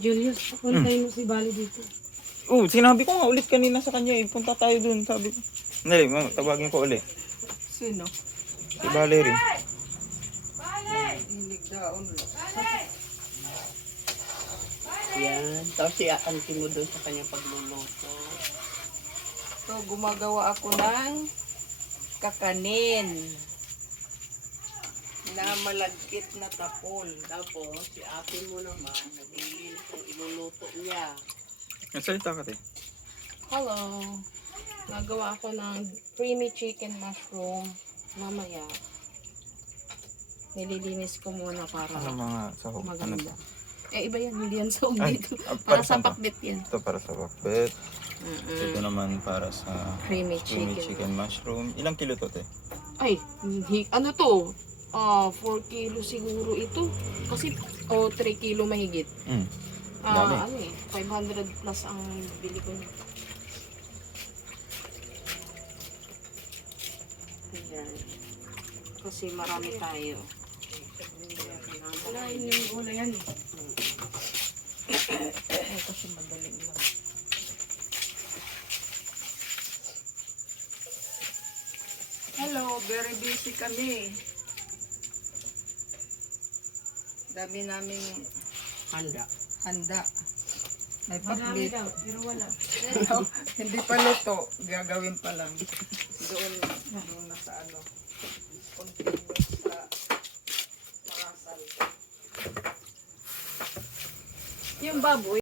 Julius, puntayin mo si Bali dito. Sinabi ko nga ulit kanina sa kanya eh. Punta tayo dun, sabi ko. Dali, tawagin ko ulit. Sino? Si Valerie. Hilig daon. Yan. Tapos i-auntie mo doon sa kanyang pagluluto. So, gumagawa ako ng kakanin na malagkit na tapol. Tapos, si ate mo naman, naglilinis ng iluluto niya. Nagsalita ka, te. Hello. Nagawa ako ng creamy chicken mushroom. Mamaya. Nililinis ko muna para Ano mga sahog? Ano maganda. to? Iba yan. Hindi yan sa Ay, dito. para Para sa saan to? pakbit yan. Ito para sa bakbet. Ito naman para sa Creamy creamy chicken. chicken mushroom. Ilang kilo to, te? Ay, hindi. Ano to? 4 kilo siguro ito. Kasi, 3 kilo mahigit. Dami. Ano eh, 500 plus ang bili ko niya. Ayan. Kasi marami tayo. Wala yung gulay yan eh. Ay, kasi madaling lang. Hello, very busy kami. Dami naming Handa. handa. May Marami pakbit. daw, pero wala. Hindi pa luto. Gagawin pa lang. Doon na sa ano. Continuous sa marasal. Yung baboy,